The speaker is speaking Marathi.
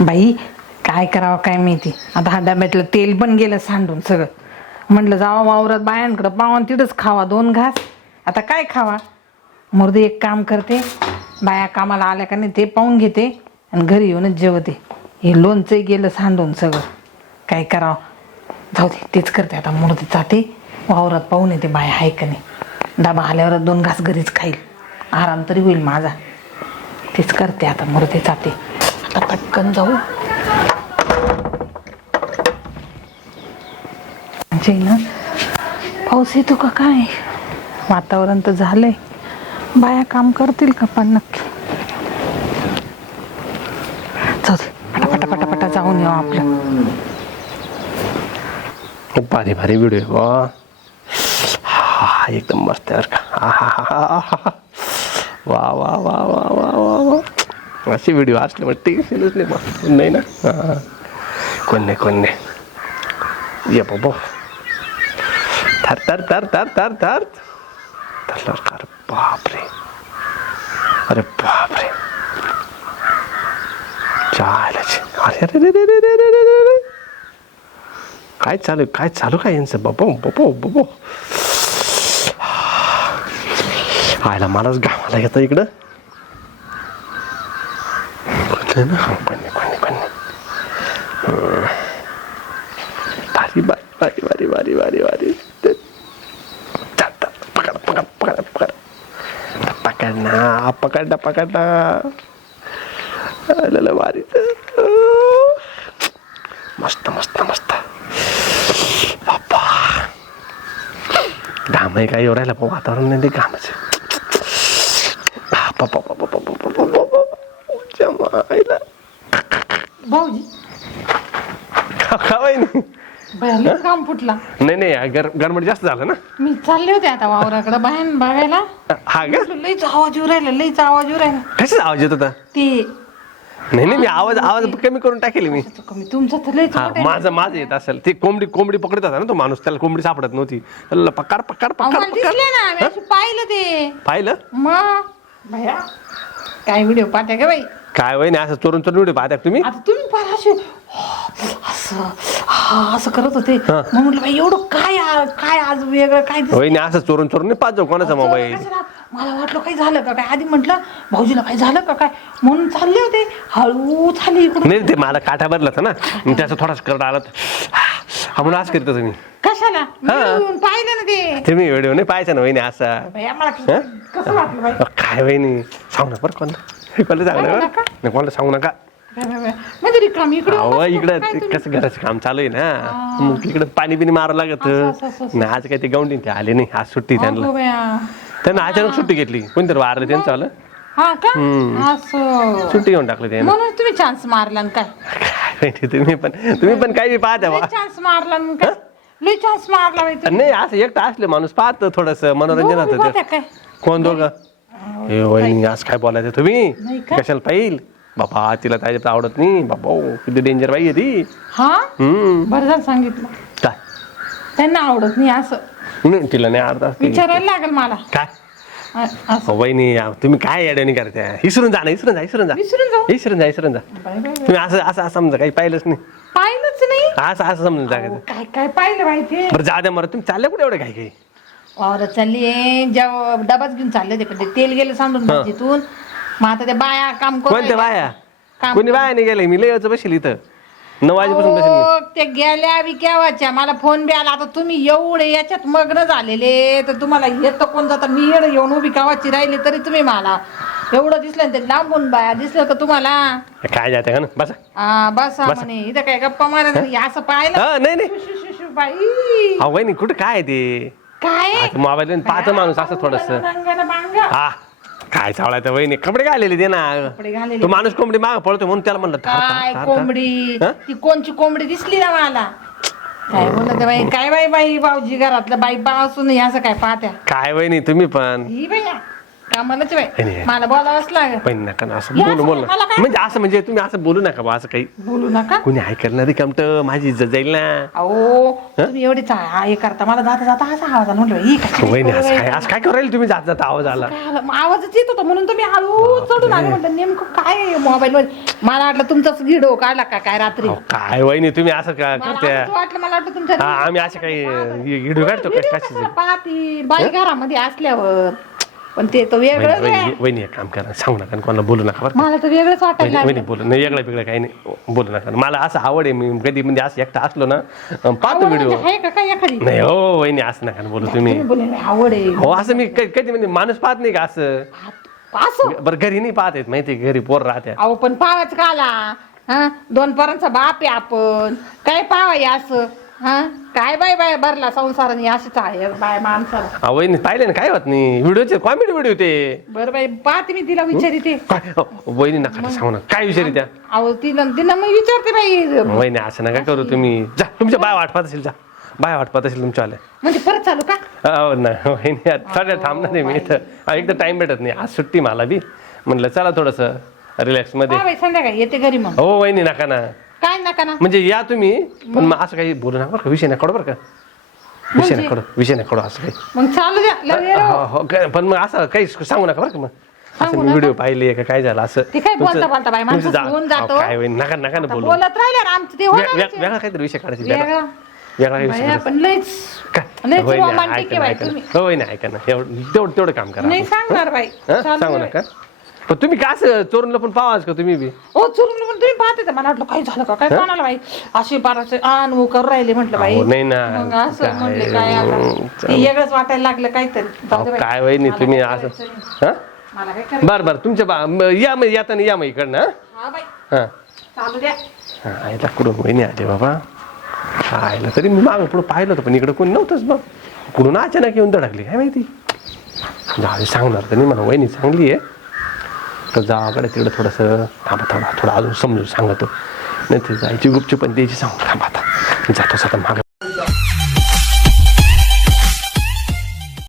बाई काय करावं काय माहिती. आता हा डब्यातलं तेल पण गेलं सांडून सगळं. म्हटलं जावा वावरात बायांकडं पावन तिथंच खावा 2 घास. आता काय खावा. मुर्दे एक काम करते, बाया कामाला आल्या का नाही ते पाहून घेते आणि घरी येऊनच जेवते. हे लोणचं गेलं सांडून सगळं. काय करावं. जाऊ दे तेच करते आता. मुर्दे जाते वावरात पाहून येते बाया आहे का नाही. डबा आल्यावर 2 घास घरीच खाईल. आराम तरी होईल माझा. तेच करते आता. मुर्दे जाते आता पटकन जाऊ. ना पाऊस येतो का काय. वातावरण तर झालंय. बाया काम करतील का पण नक्की. जाऊ दे पटापटा जाऊन येऊ आपलं. भारी भारी व्हिडिओ वा. हा एकदम मस्त आहे का. वा वा वा वा वा वा वा. असे व्हिडिओ असले मग टेन्शनच नाही मस्त नाही ना. कोण नाही ये बाबा. थर थर थर थर थर थर थर. बापरे अरे बापरे. अरे काय चालू काय यांचं बाबो. आयला मलाच गावाला घेता इकडं. भारी पकडना भारी. मस्त बाप्पा. घाम आहे काय एवढा वातावरण नाही घामाचं. भाऊजी बाहेर काम फुटला. नाही गडबड जास्त झालं ना. मी चालले होते आता वावराकडे बाहेर बघायला. हा का. लईच आवाज येऊ राहिला. कशाचा आवाज येत होता. ते नाही मी आवाज कमी करून टाकेल मी. तुमचा तर लईच माझं येत असेल. ते कोंबडी पकडत होता ना तो माणूस. त्याला कोंबडी सापडत नव्हती. त्याला पकड पाहिलं ते. पाहिलं मग भया काय व्हिडिओ पाहत्या का बाई. काय वय नाही असं चोरून व्हिडिओ पाहता तुम्ही. आता तुम्ही पाहा असं करत होते. मग म्हटलं बाई एवढं काय आज वेगळं काय वय नाही असं चोरून नाही पाहतो कोणाचा मोबाईल. मला वाटलं काही झालं का काय. आधी म्हटलं भाऊजीला काही झालं का काय म्हणून चालले होते. हळू झाली इकडून. नाही ते मला काठा भरला होता ना. त्याचा थोडाच करत आला म्हणून आज करतो तुम्ही. कशाला पाहिलं ना ते. तुम्ही व्हिडिओ नाही पाहायचा ना वहिनी असा. कसं वाटलं बाई. काय वहिनी सांगू ना बरं कोणाला सांगू नका. म्हणजे रिकाम इकडं कसं घराचं काम चालू आहे ना. मग इकडं पाणी बिनी मारावं लागत ना. आज काय ते गौंडी ते आले नाही. आज सुट्टी त्यांना अचानक सुट्टी घेतली. कोणतरी वारलं त्यांचं आलं. हा का असं सुट्टी घेऊन टाकली त्याने. म्हणून तुम्ही चान्स मारला काय. तुम्ही पण काही बी पाहता चान्स मारला काय. लई चान्स मारला नाही असं एकटा असले माणूस पाहत थोडस मनोरंजन होतं. कोण दोघं हे वहिनी आज काय बोलायचं तुम्ही. कशाला पाहिल बाबा. तिला काय आवडत नाही बाबा. किती डेंजर बाई आहे ती. बरं झालं सांगितलं. काय त्यांना आवडत नाही असं. तिला नाही आवडत. विचारायला लागेल मला काय वहिनी तुम्ही काय येड्याने करता. विसरून जा. तुम्ही असं समजा काही पाहिलंच नाही. पाहिलंच नाही असं समजून जा. काय पाहिलं माहिती. बरं जा द्या मरत. तुम्ही चालले कुठे एवढं काही वावरात चालली. जेव्हा डबाच घेऊन चालले होते पण ते तेल गेलं सांडून भाजीतून. मग आता त्या बाया काम करून. कोणत्या बाया. कोणी बाया नाही गेले. मी लय बसेल इथं 9 वाजेपासून बसेल. ते गेल्या विक्यावाच्या मला फोन बी आला. आता तुम्ही एवढे याच्यात मग्न झालेले तर तुम्हाला येत कोण जाता. मी येणं येऊन उभी कावाची राहिले तरी तुम्ही मला एवढं दिसलं. ते लांबून बाया दिसलं का तुम्हाला. काय जाते का ना बसा. बसा म्हणे इथं काय गप्पा मारत असं पाहिलं. नाही बाई वहिनी कुठं काय ते काय मोबाईल पाहतो माणूस असं थोडस. हा काय चावला तर वहिनी कपडे घालेले दे ना. तो माणूस कोंबडी माग पळतो म्हणून त्याला म्हणलं काय कोंबडी. ती कोणची कोंबडी दिसली ना मला. काय बोलत बाई. काय बाई भाऊजी घरातलं बाई पासून असं काय पाहत्या. काय वहिनी तुम्ही पण ही बाई कामालाच बाई मला बोलावंच लागेल. पण नका असं बोलू म्हणजे असं म्हणजे तुम्ही असं बोलू नका बा. असं काही बोलू नका. कुणी ऐकणार कमट माझी इज्जत जाईल ना. अहो तुम्ही एवढीच हे करता. मला जाता असा आवाज आला. म्हटलं वहिनी असं काय करायला तुम्ही जाता आवाज आला. आवाजच येत होता म्हणून तुम्ही हळू चढून आले. म्हटलं नेमकं काय मोबाईल वर मला वाटलं तुमचाच व्हिडिओ काढला का काय रात्री काय वहिनी तुम्ही असं का मला करत्या असंच वाटलं, मला वाटलं तुमच्या हा आम्ही असे काही व्हिडिओ काढतो काय व्हिडिओ कशाचे कशाला पाहती बाई घरामध्ये असल्यावर, पण ते तर वेगळंच आहे. वहिनी एक काम करा, सांगू नका कोणाला बोलू नका बरं का? मला तर वेगळंच वाटायला वहिनी लागलं. बोलू नाही, वेगळं वेगळं काही नाही, बोलू नका. मला असं आवड आहे, मी कधी म्हणजे असं एकटा असलो ना पाहतो आवड व्हिडिओ. म्हणजे आहे का काय एखादी? नाही हो वहिनी असं नका ना बोलू तुम्ही. तुम्ही बोलले नाही, आवड आहे हो असं मी कधी म्हणजे माणूस पाहत नाही का असं. असं बरं घरी नाही पाहत येत माहिती घरी पोर राहत्या. अहो पण पावाच का आला हा? 2 पोरांचा बाप आहे आपण, काय पावाय असं हा? काय बाय बाय भरला संसाराने अशीच आहे बाय माणसाला. वहिनी पाहिले ना काय होत नाही, व्हिडिओचे कॉमेडी व्हिडिओ ते. बरं बाई पाहते मी तिला विचारिते. काय वहिनी नका सांगू ना, काय विचारी त्या. अहो तिला मी विचारते बाई. वहिनी असं नका करू तुम्ही, जा तुमच्या बाय वाट पाहत असेल, जा बाय वाट पाहत असेल तुमच्या आल्या. म्हणजे परत चालू का? हो ना वहिनी थोड्या थांबणार आहे मी इथं, एकदा टाइम भेटत नाही, आज सुट्टी मला बी, म्हटलं चला थोडस रिलॅक्स मध्ये. हा बाई संध्याकाळी येते घरी मग. हो वहिनी नका ना, काय नका ना म्हणजे या तुम्ही, पण मग असं काही बोलू नका बरं का, विषय नका बरं का, विषय नका असं काही. मग चालू द्या लगे राव. हो, पण मग असं काही सांगू नका बरं का, मग असं मी व्हिडिओ पाहिले का काय झालं असं. ते काय बोलता बोलता बाई माणूस होऊन जातो. काय वहिनी नका नका ना बोलू. बोलत राहिल्यावर आमचं ते होणार. वेगळा काहीतरी विषय काढायचा, वेगळा वेगळा काही विषय बाई, काढायचा. आपण लयच लयच रोमांटिक आहे बाई तुम्ही. हो नाही ऐका ना, तेवढं काम करा. नाही सांगणार बाई. हं? चालू सांगू द्या. नका. पण तुम्ही काय असं चोरून पण पावाच का तुम्ही बी. हो चुरून पण तुम्ही पाहते तर मला वाटलं काय झालं का काय कोणाला बाई अशी बाराचे आण करू राहिले म्हटलं बाई. अहो, नाही ना. मग असं म्हटलं काय आता ते वेगळंच वाटायला लागलं काहीतरी. जाऊ दे बाई. काय वहिनी मला तुम्ही काय असं करायचं नाही. हा मला काय करायचं. बरं तुमच्या या मग येताना या मग इकडनं. हा बाई हा चालू द्या. आईला कुठून वहिनी आले बाबा, आईला तरी मी मागं पुढं पाहिलं होतं पण इकडं कोणी नव्हतंच बघ, कुठून अचानक येऊन धडकली काय माहिती. जाऊ दे, सांगणार तर नाही मला, वहिनी चांगली आहे तर जावाकडे तिकडं थोडंसं थांबा, थोडा अजून समजून सांगतो, नाही ते जायची गुपचूप पण द्यायची सांगू, थांबा आता जातोच आता मागं.